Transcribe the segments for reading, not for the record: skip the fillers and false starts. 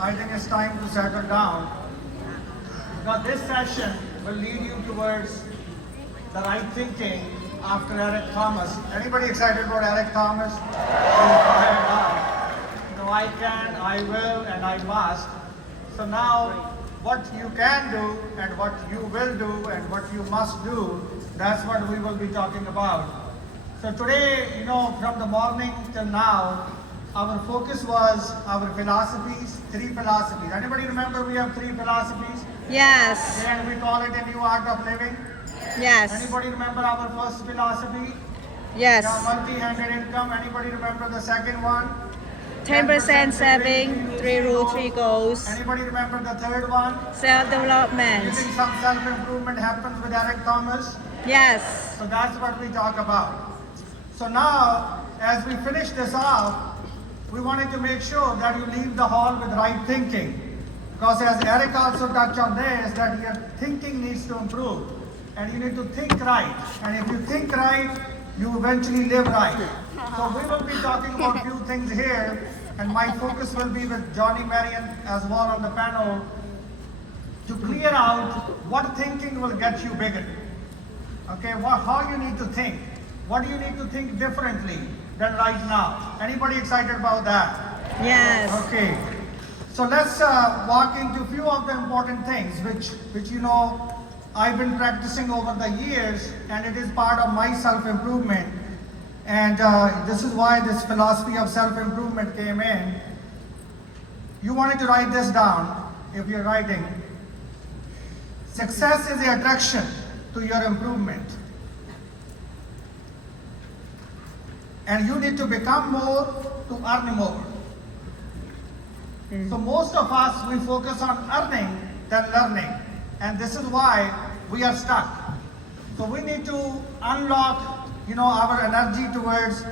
I think it's time to settle down. Because this session will lead you towards the right thinking after Eric Thomas. Anybody excited about Eric Thomas? He's fired up. No, I can, I will, and I must. So now, what you can do, and what you will do, and what you must do, that's what we will be talking about. So today, from the morning till now, our focus was our philosophies, 3 philosophies. Anybody remember we have 3 philosophies? Yes. And we call it a new art of living. Yes. Anybody remember our first philosophy? Yes. Multi-handed income. Anybody remember the second one? 10% saving, 3 rules, 3 goals. Anybody remember the third one? You Self-development. think some self-improvement happens with Eric Thomas? Yes. So that's what we talk about. So now, as we finish this off, we wanted to make sure that you leave the hall with right thinking. Because as Eric also touched on this, that your thinking needs to improve. And you need to think right. And if you think right, you eventually live right. So we will be talking about a few things here. And my focus will be with Johnny Marion as well on the panel to clear out what thinking will get you bigger. Okay, how you need to think. What do you need to think differently than right now? Anybody excited about that? Yes. Okay. So let's walk into a few of the important things which I've been practicing over the years, and it is part of my self-improvement. And this is why this philosophy of self-improvement came in. You wanted to write this down if you're writing. Success is the attraction to your improvement. And you need to become more to earn more. So most of us, we focus on earning than learning. And this is why we are stuck. So we need to unlock, our energy towards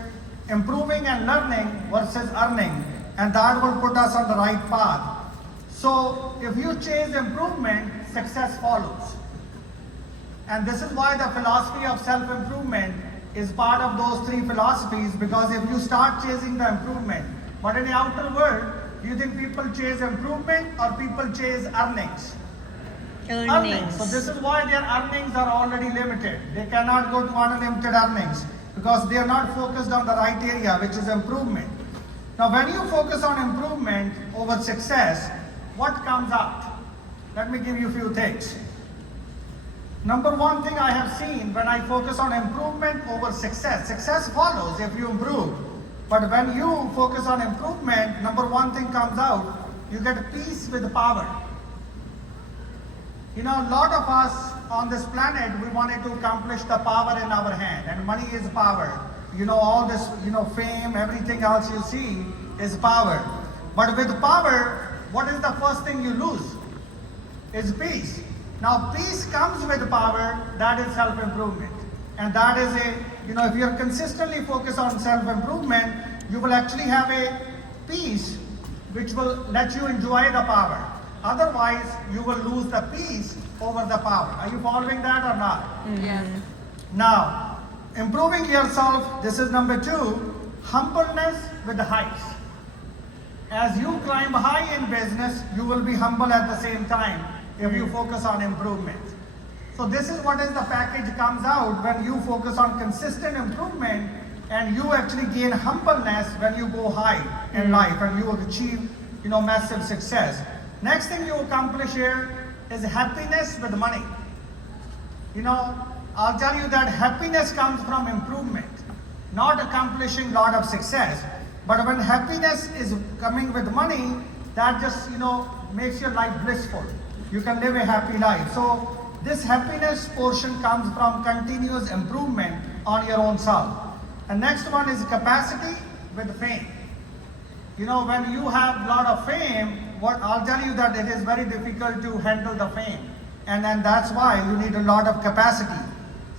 improving and learning versus earning. And that will put us on the right path. So if you chase improvement, success follows. And this is why the philosophy of self-improvement is part of those 3 philosophies, because if you start chasing the improvement, but in the outer world, do you think people chase improvement or people chase earnings? Earnings. So this is why their earnings are already limited. They cannot go to unlimited earnings because they are not focused on the right area, which is improvement. Now when you focus on improvement over success, what comes out? Let me give you a few things. Number 1 thing I have seen when I focus on improvement over success, success follows if you improve. But when you focus on improvement, number 1 thing comes out, you get peace with power. A lot of us on this planet, we wanted to accomplish the power in our hand, and money is power. All this, fame, everything else you see is power. But with power, what is the first thing you lose? Is peace. Now, peace comes with power, that is self-improvement. And that is if you're consistently focused on self-improvement, you will actually have a peace which will let you enjoy the power. Otherwise, you will lose the peace over the power. Are you following that or not? Yes. Now, improving yourself, this is number 2, humbleness with the heights. As you climb high in business, you will be humble at the same time if you focus on improvement. So this is what is the package comes out when you focus on consistent improvement, and you actually gain humbleness when you go high in life and you achieve, massive success. Next thing you accomplish here is happiness with money. I'll tell you that happiness comes from improvement, not accomplishing a lot of success. But when happiness is coming with money, that just, makes your life blissful. You can live a happy life. So this happiness portion comes from continuous improvement on your own self. And next one is capacity with fame. When you have a lot of fame, I'll tell you that it is very difficult to handle the fame. And then that's why you need a lot of capacity.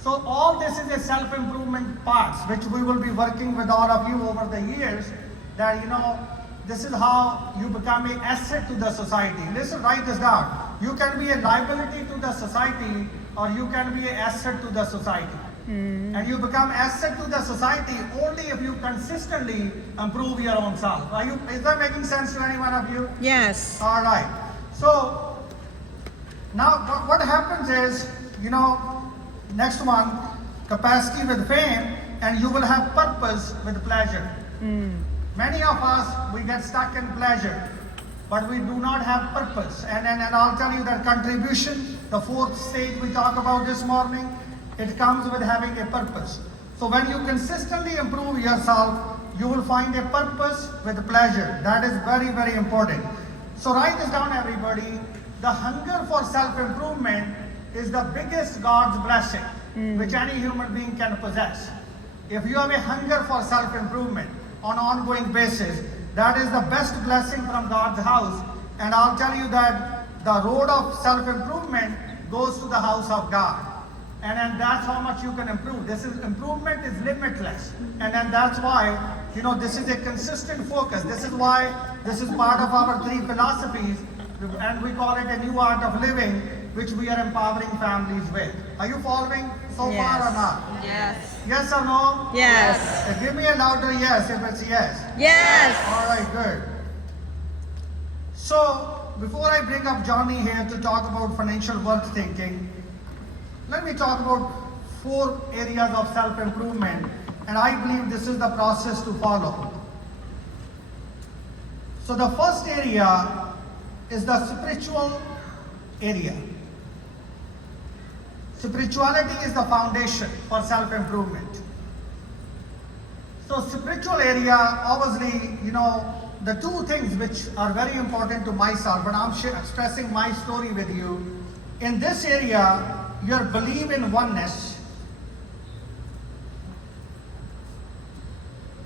So all this is a self-improvement parts, which we will be working with all of you over the years, that this is how you become an asset to the society. Listen, write this down. You can be a liability to the society, or you can be an asset to the society. And you become asset to the society only if you consistently improve your own self. Is that making sense to any one of you? Yes. All right. So now what happens is, next one, capacity with fame, and you will have purpose with pleasure. Many of us, we get stuck in pleasure, but we do not have purpose. And I'll tell you that contribution, the fourth stage we talk about this morning, it comes with having a purpose. So when you consistently improve yourself, you will find a purpose with pleasure. That is very, very important. So write this down, everybody. The hunger for self-improvement is the biggest God's blessing which any human being can possess. If you have a hunger for self-improvement on an ongoing basis, that is the best blessing from God's house. And I'll tell you that the road of self-improvement goes to the house of God. And that's how much you can improve. Improvement is limitless. And then that's why, this is a consistent focus. This is why this is part of our 3 philosophies, and we call it a new art of living, which we are empowering families with. Are you following so far or not? Yes. Yes or no? Yes. Give me a louder yes if it's yes. Yes. All right, good. So, before I bring up Johnny here to talk about financial worth thinking, let me talk about 4 areas of self-improvement, and I believe this is the process to follow. So the first area is the spiritual area. Spirituality is the foundation for self-improvement. So spiritual area, obviously, the 2 things which are very important to myself, but I'm expressing my story with you. In this area, your belief in oneness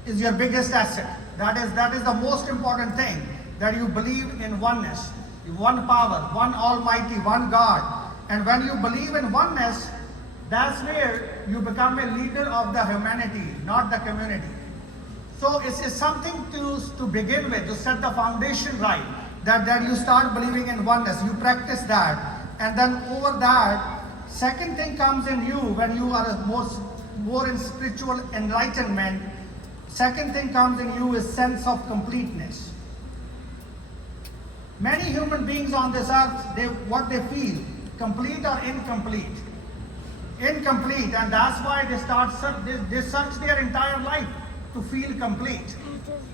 is your biggest asset. That is the most important thing, that you believe in oneness, one power, one Almighty, one God. And when you believe in oneness, that's where you become a leader of the humanity, not the community. So it's something to begin with, to set the foundation right, that you start believing in oneness, you practice that. And then over that, second thing comes in you when you are more in spiritual enlightenment. Second thing comes in you is sense of completeness. Many human beings on this earth, what they feel, complete or incomplete. Incomplete, and that's why they search their entire life to feel complete.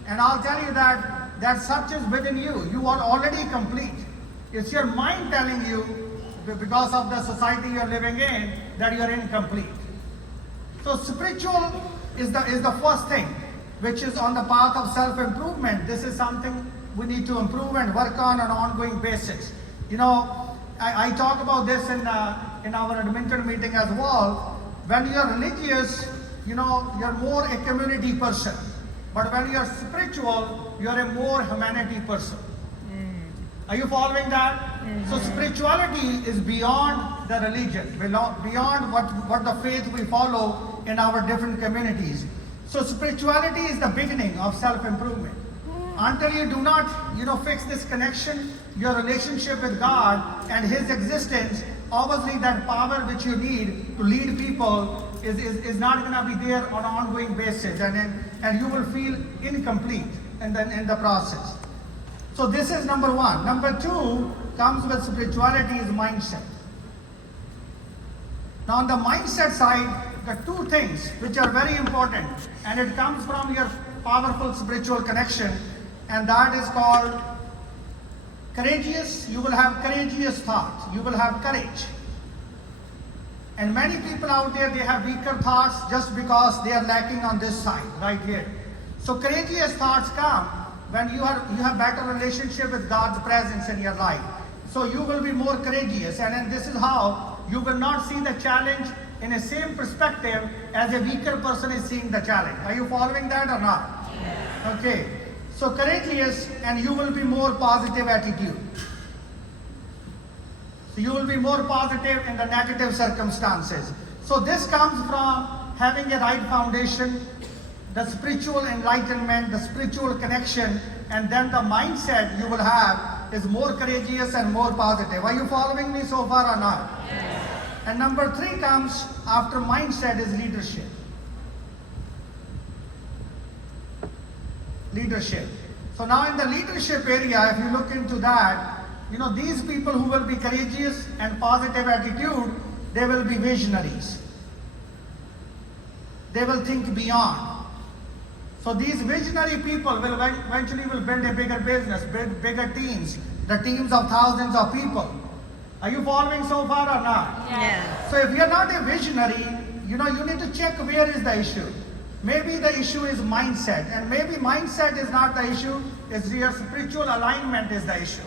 And I'll tell you that search is within you. You are already complete. It's your mind telling you, because of the society you're living in, that you're incomplete. So spiritual is the first thing, which is on the path of self-improvement. This is something we need to improve and work on an ongoing basis. I talk about this in our Edmonton meeting as well. When you're religious, you're more a community person. But when you're spiritual, you're a more humanity person. Are you following that? So spirituality is beyond the religion, beyond what the faith we follow in our different communities. So spirituality is the beginning of self-improvement. Until you do not, fix this connection, your relationship with God and His existence, obviously that power which you need to lead people is not going to be there on an ongoing basis, and you will feel incomplete in the process. So this is number 1. Number 2 comes with spirituality is mindset. Now on the mindset side, the 2 things which are very important, and it comes from your powerful spiritual connection, and that is called courageous. You will have courageous thought. You will have courage. And many people out there, they have weaker thoughts just because they are lacking on this side, right here. So courageous thoughts come when you have better relationship with God's presence in your life. So you will be more courageous, and this is how you will not see the challenge in the same perspective as a weaker person is seeing the challenge. Are you following that or not? Yes. Okay. So courageous, and you will be more positive attitude. So you will be more positive in the negative circumstances. So this comes from having a right foundation, the spiritual enlightenment, the spiritual connection, and then the mindset you will have is more courageous and more positive. Are you following me so far or not? Yes. And number 3 comes after mindset is leadership. Leadership. So now in the leadership area, if you look into that, these people who will be courageous and positive attitude, they will be visionaries. They will think beyond. So these visionary people will eventually build a bigger business, build bigger teams, the teams of thousands of people. Are you following so far or not? Yeah. So if you're not a visionary, you need to check where is the issue. Maybe the issue is mindset, and maybe mindset is not the issue, it's your spiritual alignment is the issue.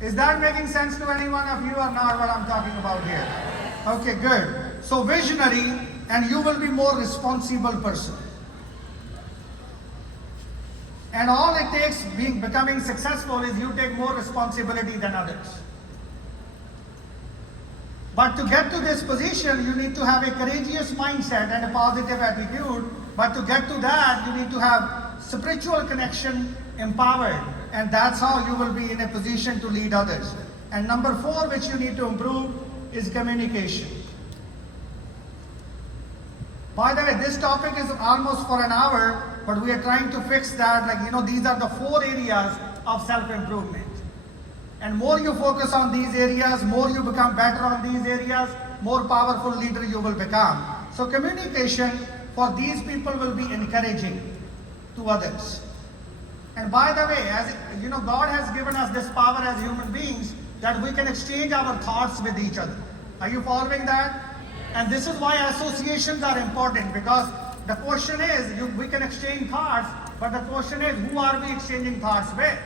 Is that making sense to any one of you or not what I'm talking about here? Okay, good. So visionary, and you will be more responsible person. And all it takes becoming successful is you take more responsibility than others. But to get to this position, you need to have a courageous mindset and a positive attitude. But to get to that, you need to have spiritual connection empowered. And that's how you will be in a position to lead others. And number 4, which you need to improve, is communication. By the way, this topic is almost for an hour, but we are trying to fix that. These are the 4 areas of self-improvement. And more you focus on these areas, more you become better on these areas, more powerful leader you will become. So communication for these people will be encouraging to others. And by the way, as God has given us this power as human beings that we can exchange our thoughts with each other. Are you following that? And this is why associations are important, because the question is, we can exchange thoughts, but the question is, who are we exchanging thoughts with?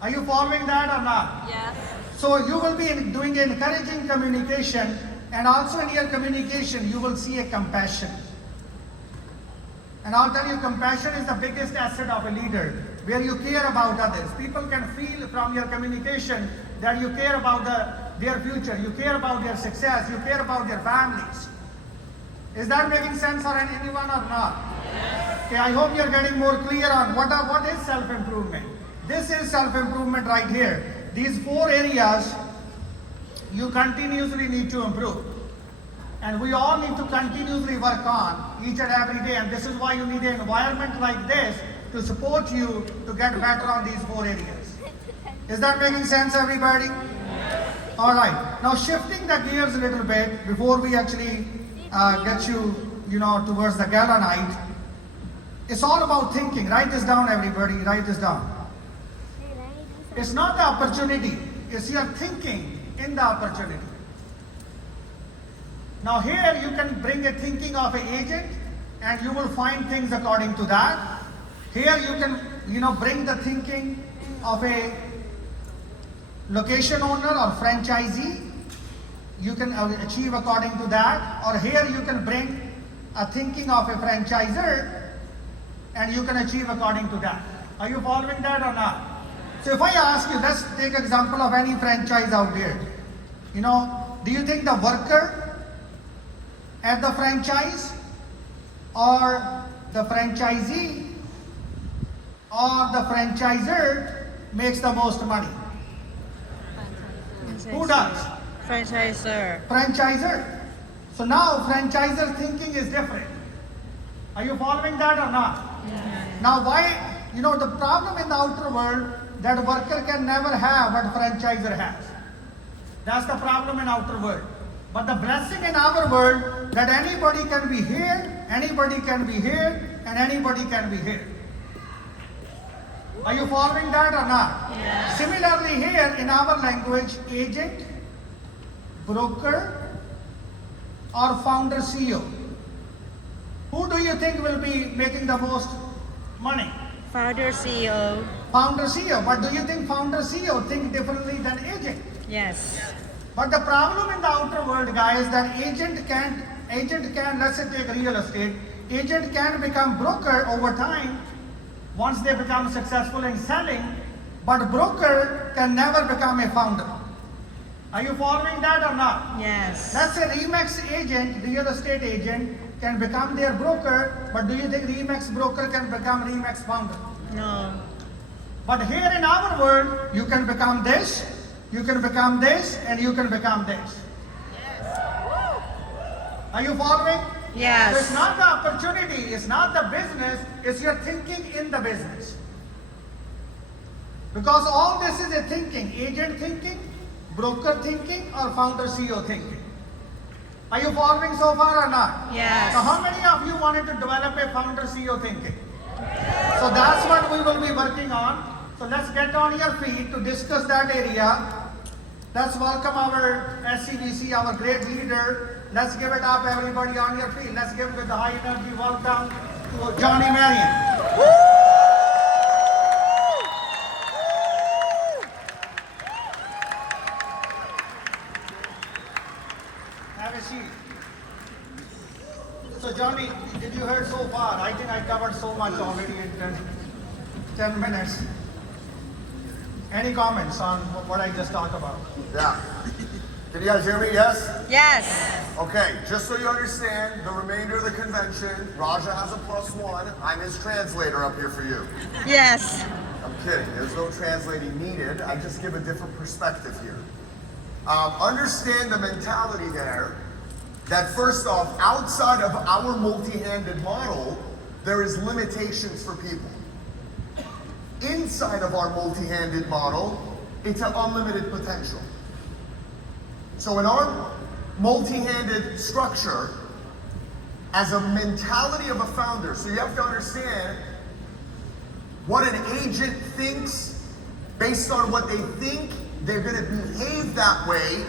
Are you following that or not? Yes. So you will be doing encouraging communication, and also in your communication, you will see a compassion. And I'll tell you, compassion is the biggest asset of a leader, where you care about others. People can feel from your communication that you care about their future, you care about their success, you care about their families. Is that making sense for anyone or not? Yes. Okay, I hope you're getting more clear on what is self-improvement. This is self-improvement right here. These 4 areas you continuously need to improve. And we all need to continuously work on each and every day. And this is why you need an environment like this to support you to get better on these 4 areas. Is that making sense, everybody? All right. Now shifting the gears a little bit before we actually get you, towards the gala night. It's all about thinking. Write this down, everybody. Write this down. It's not the opportunity. It's your thinking in the opportunity. Now here you can bring a thinking of an agent, and you will find things according to that. Here you can, bring the thinking of a location owner or franchisee. You can achieve according to that. Or here you can bring a thinking of a franchisor, and you can achieve according to that. Are you following that or not? So if I ask you, let's take example of any franchise out there. Do you think the worker at the franchise, or the franchisee, or the franchisor makes the most money? Who does? Franchisor. Franchisor. So now franchisor thinking is different. Are you following that or not? Yeah. Now why, the problem in the outer world, that worker can never have what franchisor has. That's the problem in outer world. But the blessing in our world, that anybody can be here, anybody can be here, and anybody can be here. Are you following that or not? Yes. Similarly here in our language, agent, broker, or founder CEO. Who do you think will be making the most money? Founder CEO. Founder CEO. But do you think founder CEO think differently than agent? Yes. But the problem in the outer world, guys, that agent can, let's say take real estate, agent can become broker over time once they become successful in selling, but broker can never become a founder. Are you following that or not? Yes. Let's say Remax agent, real estate agent, can become their broker, but do you think Remax broker can become Remax founder? No. But here in our world, you can become this, You can become this and you can become this. Are you following? So Yes. it's not the opportunity, it's not the business, it's your thinking in the business. Because all this is a thinking, agent thinking, broker thinking, or founder CEO thinking. Are you following so far or not? Yes. So how many of you wanted to develop a founder CEO thinking? So that's what we will be working on. So let's get on your feet to discuss that area. Let's welcome our SCBC, our great leader. Let's give it up, everybody, on your feet. Let's give with the high energy welcome to Johnny Marion. Have a seat. So Johnny, did you hear so far? I think I covered so much already in 10 minutes. Any comments on what I just talked about? Yeah. Can you guys hear me? Yes? Yes. Okay, just so you understand, the remainder of the convention, Raja has a +1. I'm his translator up here for you. Yes. I'm kidding. There's no translating needed. I just give a different perspective here. Understand the mentality there that first off, outside of our multi-handed model, there is limitations for people. Inside of our multi-handed model, it's an unlimited potential. So in our multi-handed structure, as a mentality of a founder, so you have to understand what an agent thinks. Based on what they think, they're going to behave that way,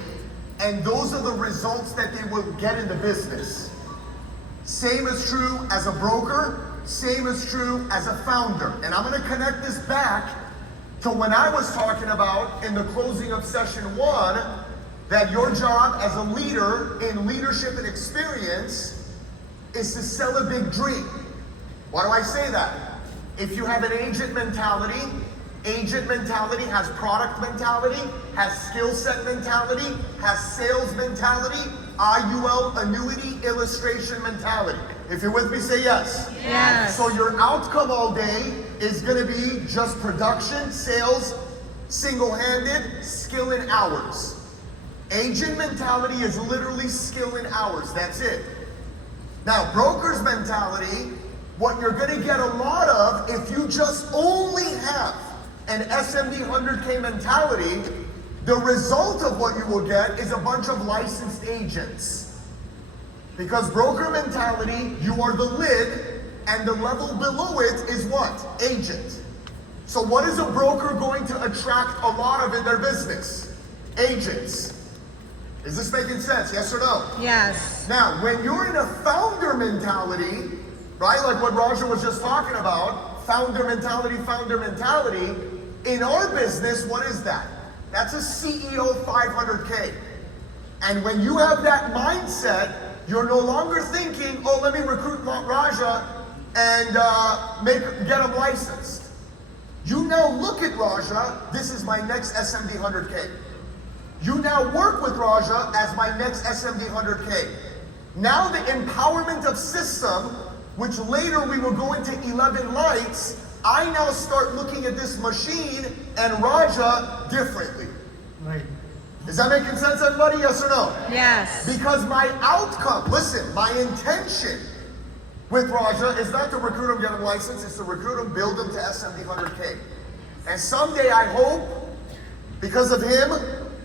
and those are the results that they will get in the business. Same is true as a broker, same is true as a founder. And I'm going to connect this back to when I was talking about in the closing of session 1, that your job as a leader in leadership and experience is to sell a big dream. Why do I say that? If you have an agent mentality has product mentality, has skill set mentality, has sales mentality, IUL, annuity, illustration mentality. If you're with me, say yes. Yes. So your outcome all day is going to be just production, sales, single-handed, skill in hours. Agent mentality is literally skill in hours. That's it. Now, broker's mentality, what you're going to get a lot of if you just only have an SMD 100K mentality, the result of what you will get is a bunch of licensed agents. Because broker mentality, you are the lid, and the level below it is what? Agent. So what is a broker going to attract a lot of in their business? Agents. Is this making sense? Yes or no? Yes. Now, when you're in a founder mentality, right, like what Raja was just talking about, founder mentality, in our business, what is that? That's a CEO 500K. And when you have that mindset, you're no longer thinking, oh, let me recruit Raja and get him licensed. You now look at Raja, this is my next SMD 100K. You now work with Raja as my next SMD 100K. Now the empowerment of system, which later we will go into 11 lights, I now start looking at this machine and Raja differently. Right. Is that making sense, everybody? Yes or no? Yes. Because my outcome, listen, my intention with Raja is not to recruit him, get him licensed, it's to recruit him, build him to SMD 100K. And someday I hope, because of him,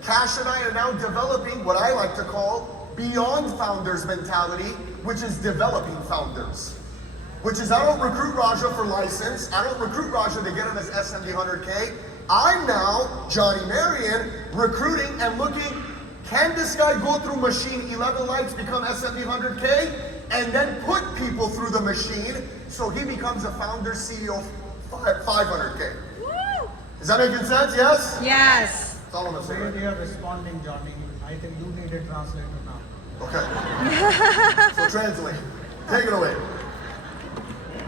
Cash and I are now developing what I like to call beyond founders mentality, which is developing founders. Which is I don't recruit Raja for license, I don't recruit Raja to get him as SMD 100K. I'm now, Johnny Marion, recruiting and looking, can this guy go through machine 11 lights, become SMD 100K, and then put people through the machine so he becomes a founder CEO 500K. Woo! Is that making sense? Yes? Yes. That's all I'm gonna say. The way Right? they are responding, Johnny, I think you need a translator now. Okay. So translate. Take it away.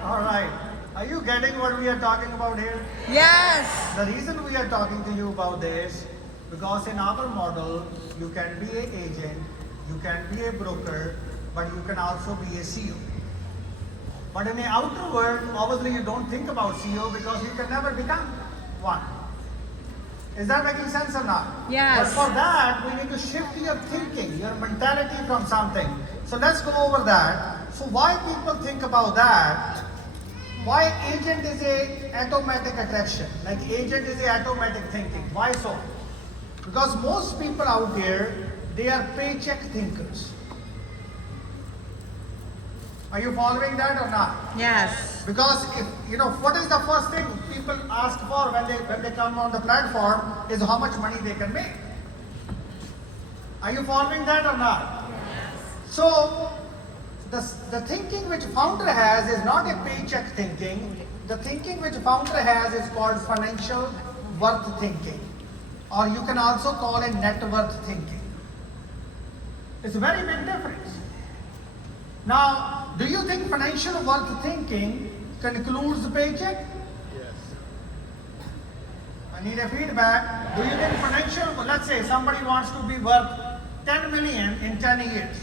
All right. Are you getting what we are talking about here? Yes. The reason we are talking to you about this, because in our model, you can be an agent, you can be a broker, but you can also be a CEO. But in the outer world, obviously you don't think about CEO because you can never become one. Is that making sense or not? Yes. But for that, we need to shift your thinking, your mentality from something. So let's go over that. So why people think about that? Why agent is a automatic attraction? Like agent is a automatic thinking. Why so? Because most people out there, they are paycheck thinkers. Are you following that or not? Yes. Because if what is the first thing people ask for when they come on the platform is how much money they can make. Are you following that or not? Yes. So the thinking which founder has is not a paycheck thinking. The thinking which founder has is called financial worth thinking, or you can also call it net worth thinking. It's a very big difference. Now, do you think financial worth thinking concludes the paycheck? Yes. I need a feedback. Do you think financial, let's say somebody wants to be worth 10 million in 10 years.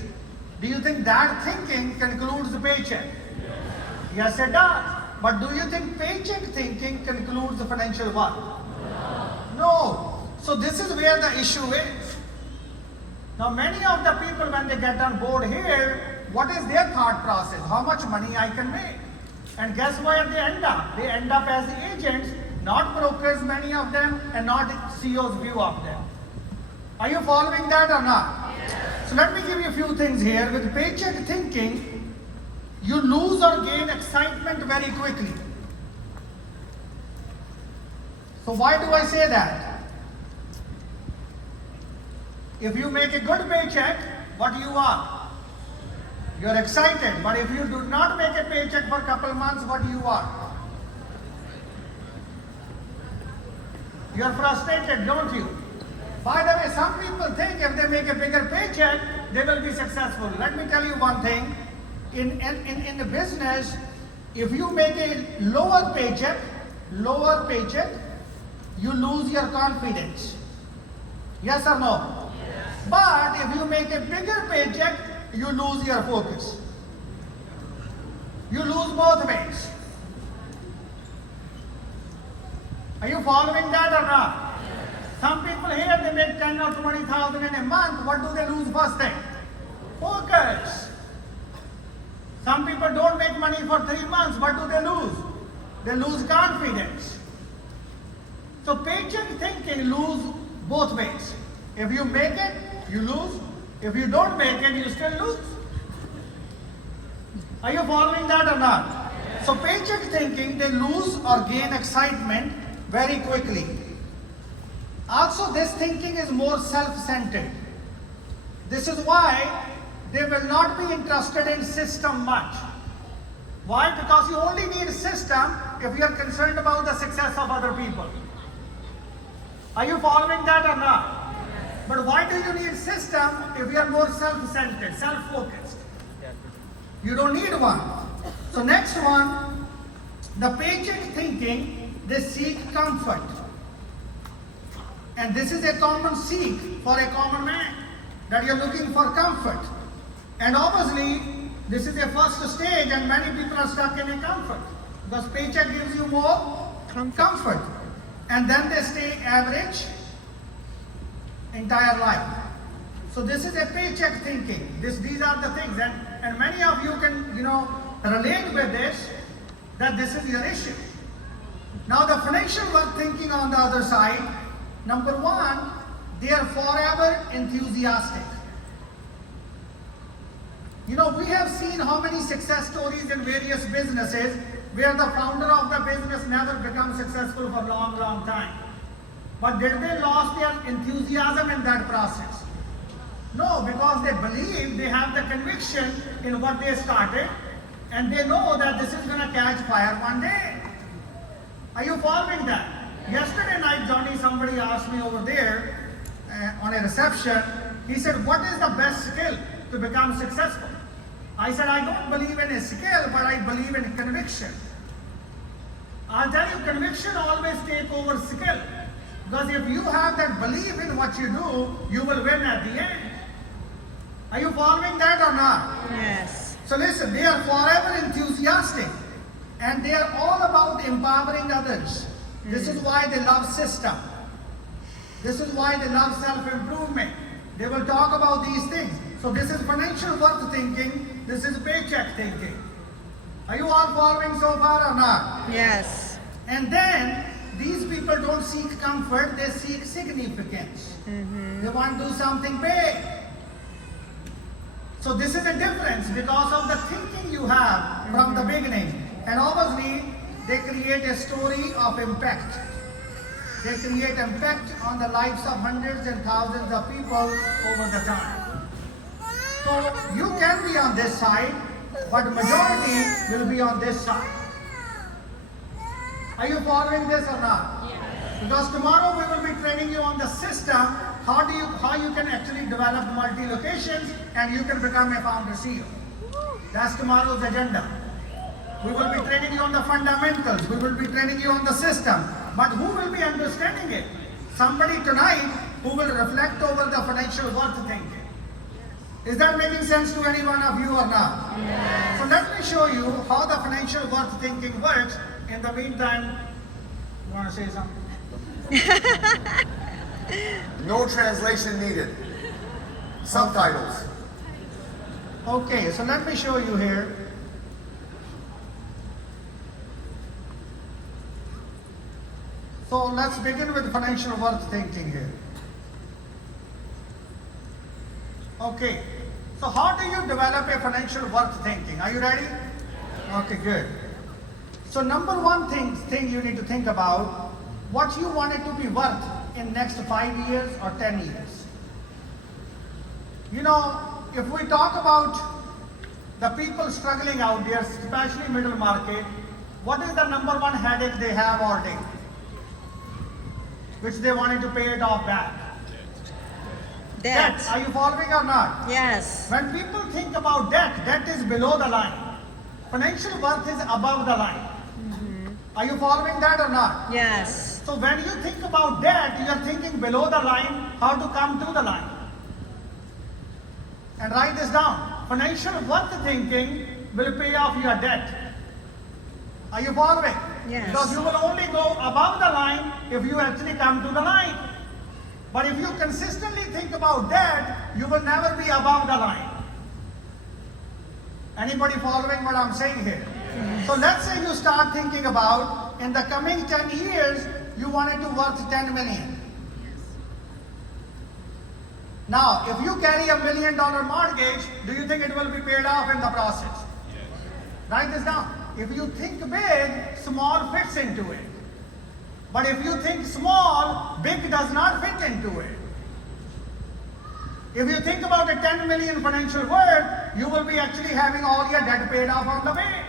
Do you think that thinking concludes the paycheck? Yes, it does. But do you think paycheck thinking concludes the financial worth? No. So this is where the issue is. Now many of the people, when they get on board here, what is their thought process? How much money I can make? And guess where they end up? They end up as agents, not brokers, many of them, and not CEO's view of them. Are you following that or not? Yes. So let me give you a few things here. With paycheck thinking, you lose or gain excitement very quickly. So why do I say that? If you make a good paycheck, what do you are? You're excited. But if you do not make a paycheck for a couple months, what do you are? You're frustrated, don't you? By the way, some people think if they make a bigger paycheck, they will be successful. Let me tell you one thing. In the business, if you make a lower paycheck, you lose your confidence. Yes or no? Yes. But if you make a bigger paycheck, you lose your focus. You lose both ways. Are you following that or not? Yes. Some people here, they make 10 or 20,000 in a month. What do they lose first thing? Focus. Some people don't make money for 3 months. What do they lose? They lose confidence. So paycheck thinking lose both ways. If you make it, you lose. If you don't make it, you still lose. Are you following that or not? Yes. So paycheck thinking, they lose or gain excitement very quickly. Also, this thinking is more self-centered. This is why they will not be interested in system much. Why? Because you only need a system if you are concerned about the success of other people. Are you following that or not? But why do you need system if you are more self-centered, self-focused? You don't need one. So next one, the paycheck thinking, they seek comfort. And this is a common seek for a common man, that you're looking for comfort. And obviously, this is a first stage and many people are stuck in a comfort. Because paycheck gives you more comfort. And then they stay average entire life. So this is a paycheck thinking. These are the things, and many of you can relate with this, that this is your issue. Now the financial worth thinking on the other side, number one, they are forever enthusiastic. We have seen how many success stories in various businesses where the founder of the business never becomes successful for a long, long time. But did they lose their enthusiasm in that process? No, because they believe, they have the conviction in what they started, and they know that this is going to catch fire one day. Are you following that? Yesterday night, Johnny, somebody asked me over there on a reception, he said, what is the best skill to become successful? I said, I don't believe in a skill, but I believe in conviction. I'll tell you, conviction always takes over skill. Because if you have that belief in what you do, you will win at the end. Are you following that or not? Yes. So listen, they are forever enthusiastic. And they are all about empowering others. This is why they love system. This is why they love self-improvement. They will talk about these things. So this is financial worth thinking. This is paycheck thinking. Are you all following so far or not? Yes. And then these people don't seek comfort, they seek significance. They want to do something big. So this is a difference because of the thinking you have from the beginning. And obviously, they create a story of impact. They create impact on the lives of hundreds and thousands of people over the time. So you can be on this side, but majority will be on this side. Are you following this or not? Yes. Because tomorrow we will be training you on the system, how you can actually develop multi-locations and you can become a founder CEO. That's tomorrow's agenda. We will be training you on the fundamentals. We will be training you on the system. But who will be understanding it? Somebody tonight who will reflect over the financial worth thinking. Is that making sense to any one of you or not? Yes. So let me show you how the financial worth thinking works. In the meantime, you want to say something? No translation needed. Subtitles. Okay, so let me show you here. So let's begin with financial worth thinking here. Okay, so how do you develop a financial worth thinking? Are you ready? Okay, good. So number one thing you need to think about, what you want it to be worth in next 5 years or 10 years. You know, if we talk about the people struggling out there, especially middle market, what is the number one headache they have all day? Which they wanted to pay it off back. Debt. Are you following or not? Yes. When people think about debt, debt is below the line. Financial worth is above the line. Are you following that or not? Yes. So when you think about debt, you are thinking below the line, how to come to the line. And write this down. Financial worth thinking will pay off your debt. Are you following? Yes. Because you will only go above the line if you actually come to the line. But if you consistently think about debt, you will never be above the line. Anybody following what I'm saying here? So let's say you start thinking about, in the coming 10 years, you want it to worth 10 million. Now, if you carry $1 million mortgage, do you think it will be paid off in the process? Yes. Write this down. If you think big, small fits into it. But if you think small, big does not fit into it. If you think about a 10 million financial worth, you will be actually having all your debt paid off on the way.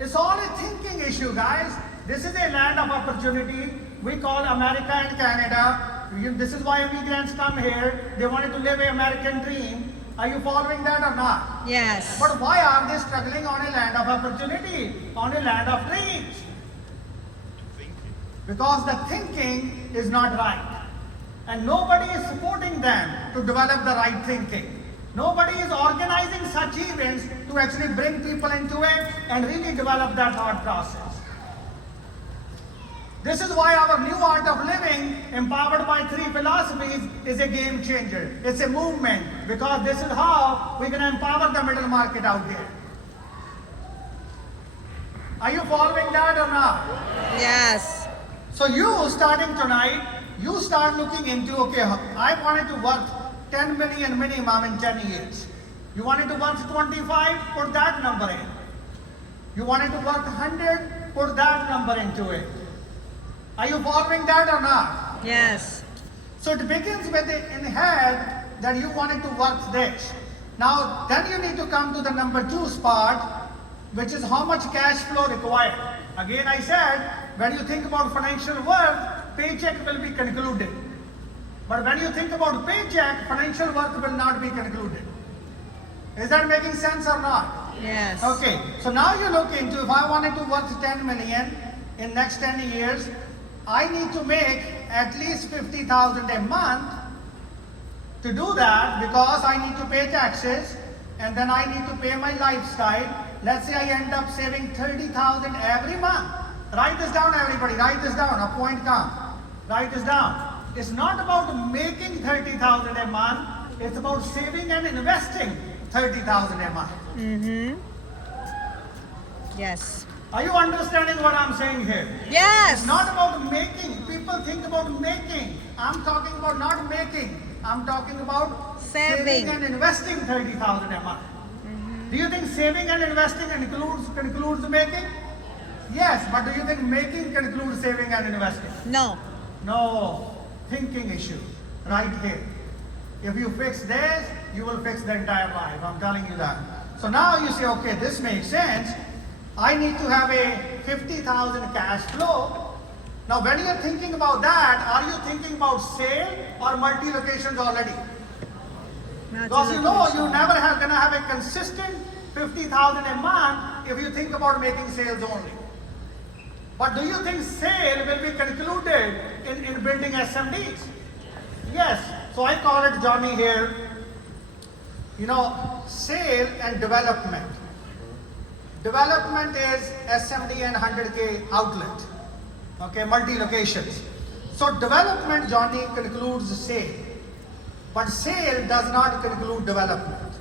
It's all a thinking issue, guys. This is a land of opportunity. We call America and Canada. This is why immigrants come here. They wanted to live an American dream. Are you following that or not? Yes. But why are they struggling on a land of opportunity, on a land of dreams? Because the thinking is not right. And nobody is supporting them to develop the right thinking. Nobody is organizing such events to actually bring people into it and really develop that thought process. This is why our new art of living, empowered by 3 philosophies, is a game changer. It's a movement, because this is how we're going to empower the middle market out there. Are you following that or not? Yes. So you, starting tonight, you start looking into, okay, I want it to worth 10 million minimum in 10 years. You want it to worth 25, put that number in. You want it to worth 100, put that number into it. Are you following that or not? Yes. So it begins with it in head that you want it to worth this. Now, then you need to come to the number 2 spot, which is how much cash flow required. Again, I said, when you think about financial worth, paycheck will be concluded. But when you think about paycheck, financial worth will not be concluded. Is that making sense or not? Yes. Okay, so now you look into, if I wanted to worth 10 million in next 10 years, I need to make at least 50,000 a month to do that, because I need to pay taxes and then I need to pay my lifestyle. Let's say I end up saving 30,000 every month. Write this down, everybody. Write this down. A point come. Write this down. It's not about making 30,000 a month. It's about saving and investing 30,000 a month. Yes. Are you understanding what I'm saying here? Yes. It's not about making. People think about making. I'm talking about not making. I'm talking about Saving. and investing 30,000 a month. Do you think saving and investing concludes making? Yes, but do you think making concludes saving and investing? No. No. Thinking issue. Right here. If you fix this, you will fix the entire life. I'm telling you that. So now you say, okay, this makes sense. I need to have a 50,000 cash flow. Now when you're thinking about that, are you thinking about sale or multi-locations already? Because you know you're never gonna have a consistent 50,000 a month if you think about making sales only. But do you think sale will be concluded in building SMDs? Yes. So I call it, Johnny, here, sale and development. Development is SMD and 100K outlet. Okay, multi-locations. So development, Johnny, concludes sale. But sale does not conclude development.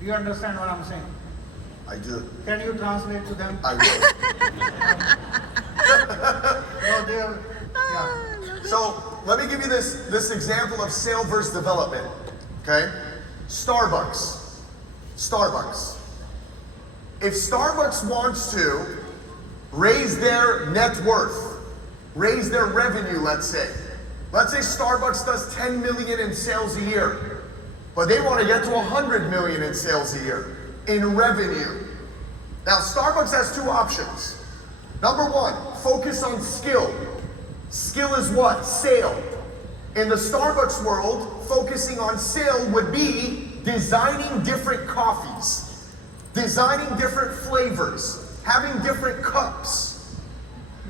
Do you understand what I'm saying? I do. Can you translate to them? I will. No, yeah. So let me give you this example of sale versus development. Okay? Starbucks. If Starbucks wants to raise their net worth, raise their revenue, let's say Starbucks does 10 million in sales a year, but they want to get to 100 million in sales a year in revenue. Now, Starbucks has two options. Number one, focus on skill. Skill is what? Sale. In the Starbucks world, focusing on sale would be designing different coffees, designing different flavors, having different cups.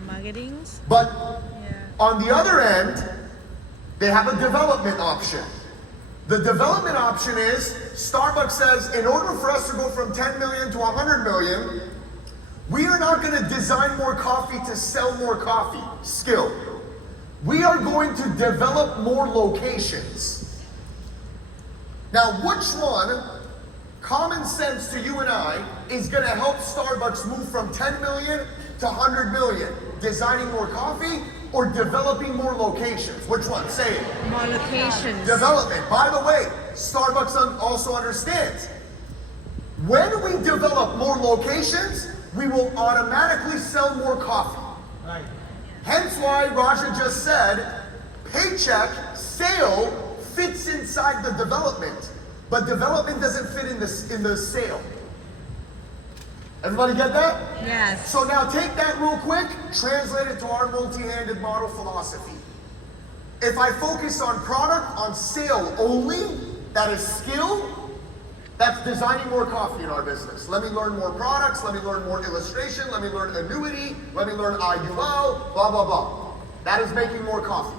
Marketings. But on the other end, they have a development option. The development option is Starbucks says, in order for us to go from 10 million to 100 million, we are not going to design more coffee to sell more coffee. Skill. We are going to develop more locations. Now, which one, common sense to you and I, is going to help Starbucks move from 10 million to 100 million? Designing more coffee or developing more locations? Which one? Say it. More locations. Development. By the way, Starbucks also understands, when we develop more locations, we will automatically sell more coffee. Right. Hence why Raja just said, paycheck, sale fits inside the development, but development doesn't fit in the sale. Everybody get that? Yes. So now take that real quick, translate it to our multi-handed model philosophy. If I focus on product, on sale only, that is skill, that's designing more coffee in our business. Let me learn more products, let me learn more illustration, let me learn annuity, let me learn IUL, blah, blah, blah. That is making more coffee.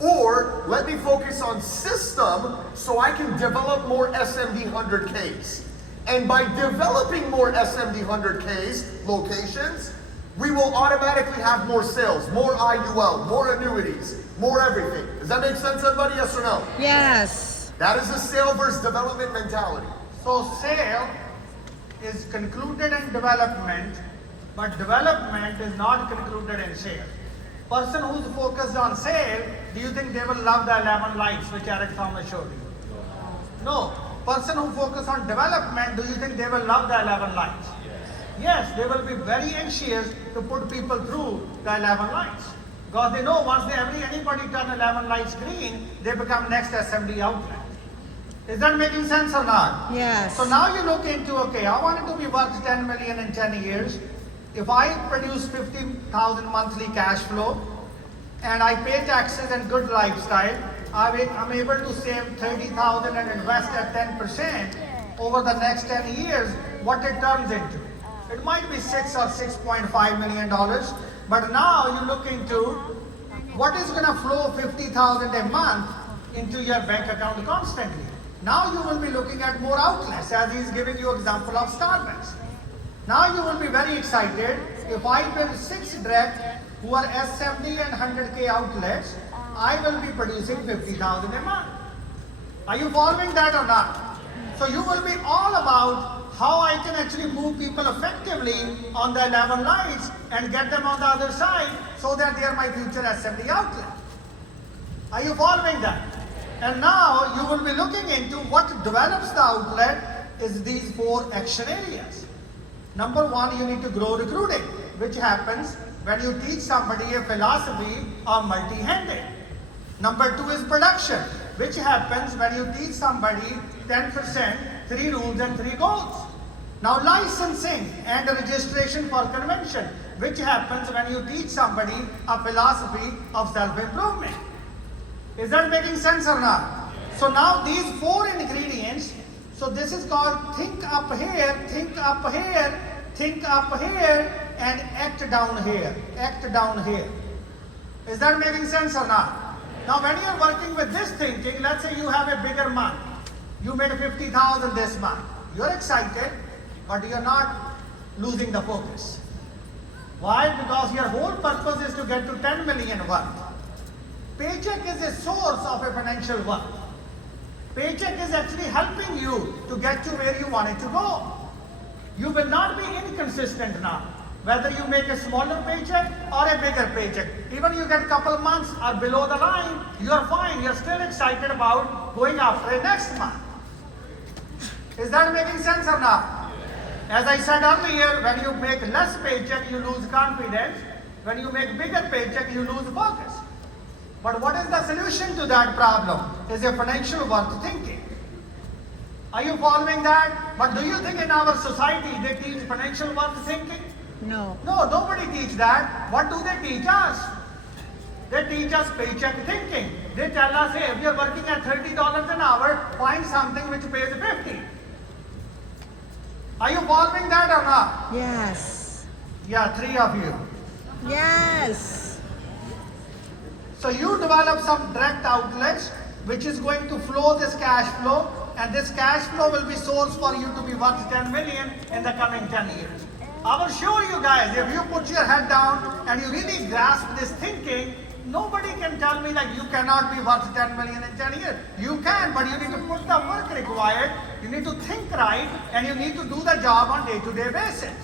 Or let me focus on system so I can develop more SMD 100Ks. And by developing more SMD 100Ks locations, we will automatically have more sales, more IUL, more annuities, more everything. Does that make sense, everybody? Yes or no? Yes. That is a sale versus development mentality. So sale is concluded in development, but development is not concluded in sale. Person who's focused on sale, do you think they will love the 11 lights which Eric Thomas showed you? No. Person who focus on development, do you think they will love the 11 lights? Yes, they will be very anxious to put people through the 11 lights. Because they know once anybody turn 11 lights green, they become next SMD outlet. Is that making sense or not? Yes. So now you look into, okay, I want it to be worth 10 million in 10 years. If I produce 50,000 monthly cash flow and I pay taxes and good lifestyle, I'm able to save 30,000 and invest at 10% over the next 10 years, what it turns into. It might be $6 or $6.5 million, but now you look into what is going to flow 50,000 a month into your bank account constantly. Now you will be looking at more outlets, as he's giving you example of Starbucks. Now you will be very excited if I build 6 direct who are S70 and 100K outlets, I will be producing 50,000 a month. Are you following that or not? So you will be all about how I can actually move people effectively on the 11 lights and get them on the other side so that they are my future S70 outlet. Are you following that? And now you will be looking into what develops the outlet is these 4 action areas. Number 1, you need to grow recruiting, which happens when you teach somebody a philosophy of multi-handed. Number 2 is production, which happens when you teach somebody 10%, 3 rules and 3 goals. Now licensing and registration for convention, which happens when you teach somebody a philosophy of self-improvement. Is that making sense or not? So now these 4 ingredients, so this is called think up here, think up here, think up here, and act down here, act down here. Is that making sense or not? Now when you're working with this thinking, let's say you have a bigger month. You made 50,000 this month. You're excited, but you're not losing the focus. Why? Because your whole purpose is to get to 10 million worth. Paycheck is a source of a financial worth. Paycheck is actually helping you to get to where you wanted to go. You will not be inconsistent now. Whether you make a smaller paycheck or a bigger paycheck. Even you get a couple months or below the line, you are fine. You're still excited about going after it next month. Is that making sense or not? As I said earlier, when you make less paycheck, you lose confidence. When you make bigger paycheck, you lose focus. But what is the solution to that problem? Is a financial worth thinking. Are you following that? But do you think in our society they teach financial worth thinking? No. No, nobody teach that. What do they teach us? They teach us paycheck thinking. They tell us, hey, if you're working at $30 an hour, find something which pays 50. Are you following that or not? Yes. Yeah, 3 of you. Yes. So you develop some direct outlets which is going to flow this cash flow, and this cash flow will be source for you to be worth 10 million in the coming 10 years. I will show you guys, if you put your head down and you really grasp this thinking, nobody can tell me that you cannot be worth 10 million in 10 years. You can, but you need to put the work required, you need to think right, and you need to do the job on day-to-day basis.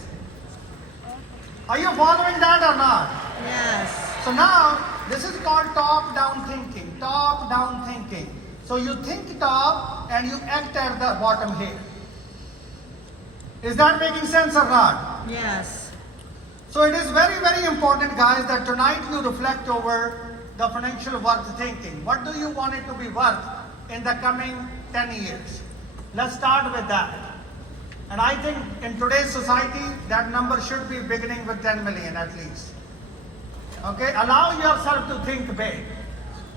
Are you following that or not? Yes. So now, this is called top-down thinking, top-down thinking. So you think top and you act at the bottom here. Is that making sense or not? Yes. So it is very, very important, guys, that tonight you reflect over the financial worth thinking. What do you want it to be worth in the coming 10 years? Let's start with that. And I think in today's society, that number should be beginning with 10 million at least. Okay, allow yourself to think big.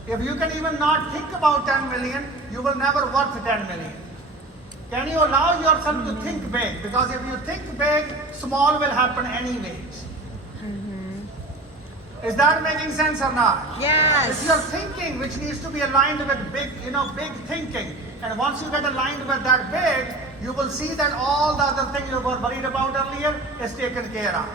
If you can even not think about 10 million, you will never worth 10 million. Can you allow yourself to think big? Because if you think big, small will happen anyways. Is that making sense or not? Yes. It's your thinking which needs to be aligned with big, big thinking. And once you get aligned with that big, you will see that all the other things you were worried about earlier is taken care of.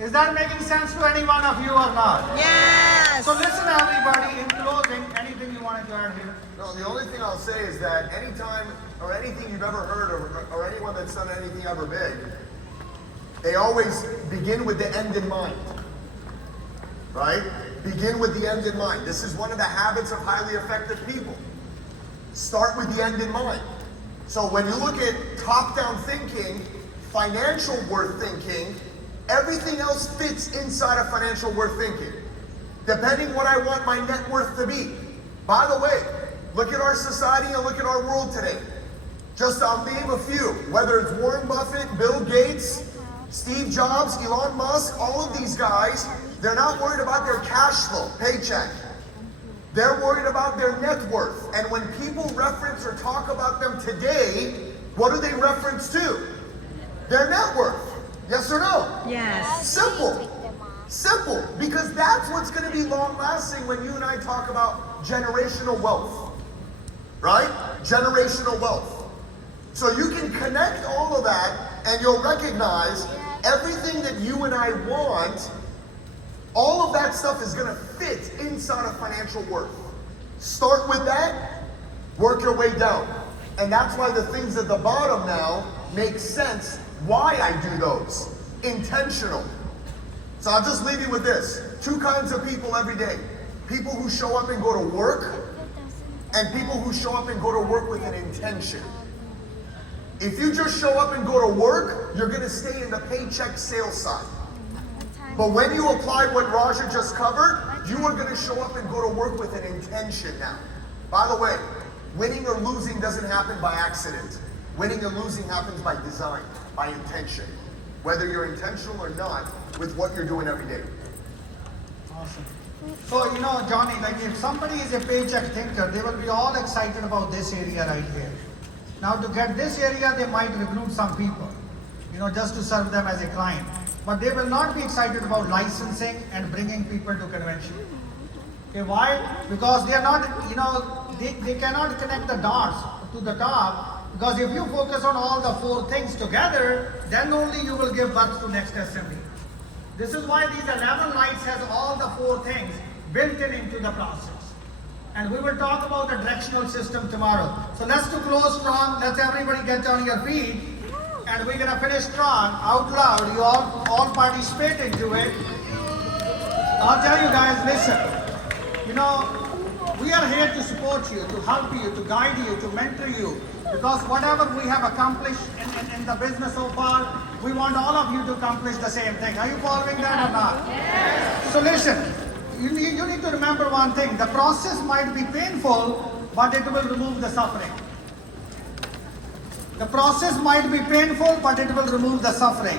Is that making sense to any one of you or not? Yes. So listen, everybody, in closing, anything you wanted to add here? No, the only thing I'll say is that anytime or anything you've ever heard or anyone that's done anything ever big, they always begin with the end in mind. Right? Begin with the end in mind. This is one of the habits of highly effective people. Start with the end in mind. So when you look at top-down thinking, financial worth thinking, everything else fits inside of financial worth thinking. Depending what I want my net worth to be. By the way, look at our society and look at our world today. Just I'll name a few. Whether it's Warren Buffett, Bill Gates, Steve Jobs, Elon Musk, all of these guys, they're not worried about their cash flow, paycheck. They're worried about their net worth. And when people reference or talk about them today, what do they reference to? Their net worth. Yes or no? Yes. Simple. Simple. Because that's what's going to be long lasting when you and I talk about generational wealth. Right? Generational wealth. So you can connect all of that and you'll recognize everything that you and I want, all of that stuff is gonna fit inside of financial worth. Start with that, work your way down. And that's why the things at the bottom now make sense why I do those. Intentional. So I'll just leave you with this. 2 kinds of people every day. People who show up and go to work, and people who show up and go to work with an intention. If you just show up and go to work, you're gonna stay in the paycheck sales side. But when you apply what Raja just covered, you are gonna show up and go to work with an intention now. By the way, winning or losing doesn't happen by accident. Winning or losing happens by design, by intention. Whether you're intentional or not with what you're doing every day. Awesome. So, you know, Johnny, like if somebody is a paycheck thinker, they will be all excited about this area right here. Now to get this area, they might recruit some people, you know, just to serve them as a client. But they will not be excited about licensing and bringing people to convention. Okay, why? Because they are not, you know, they cannot connect the dots to the top. Because if you focus on all the 4 things together, then only you will give birth to next SMB. This is why these 11 lights has all the 4 things built into the process. And we will talk about the directional system tomorrow. So let's do close strong. Let's everybody get on your feet. And we're gonna finish strong, out loud. You all participate into it. I'll tell you guys, listen. You know, we are here to support you, to help you, to guide you, to mentor you. Because whatever we have accomplished in the business so far, we want all of you to accomplish the same thing. Are you following that or not? Yes. So listen, you need to remember one thing. The process might be painful, but it will remove the suffering. The process might be painful, but it will remove the suffering.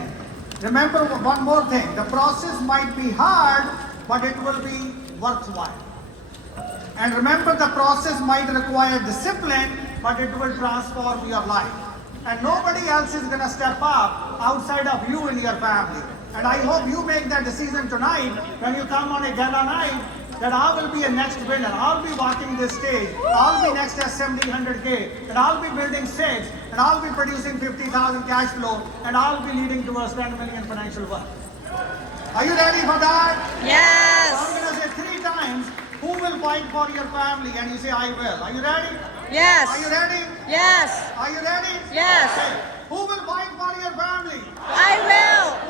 Remember one more thing. The process might be hard, but it will be worthwhile. And remember, the process might require discipline, but it will transform your life. And nobody else is going to step up outside of you and your family. And I hope you make that decision tonight when you come on a gala night that I will be a next winner. I'll be walking this stage. I'll be next SMD 100K. And I'll be building sales. And I'll be producing 50,000 cash flow. And I'll be leading towards 10 million financial wealth. Are you ready for that? Yes. I'm going to say 3 times. Who will fight for your family? And you say, I will. Are you ready? Yes. Are you ready? Yes. Are you ready? Yes. Okay. Who will fight for your family? I will.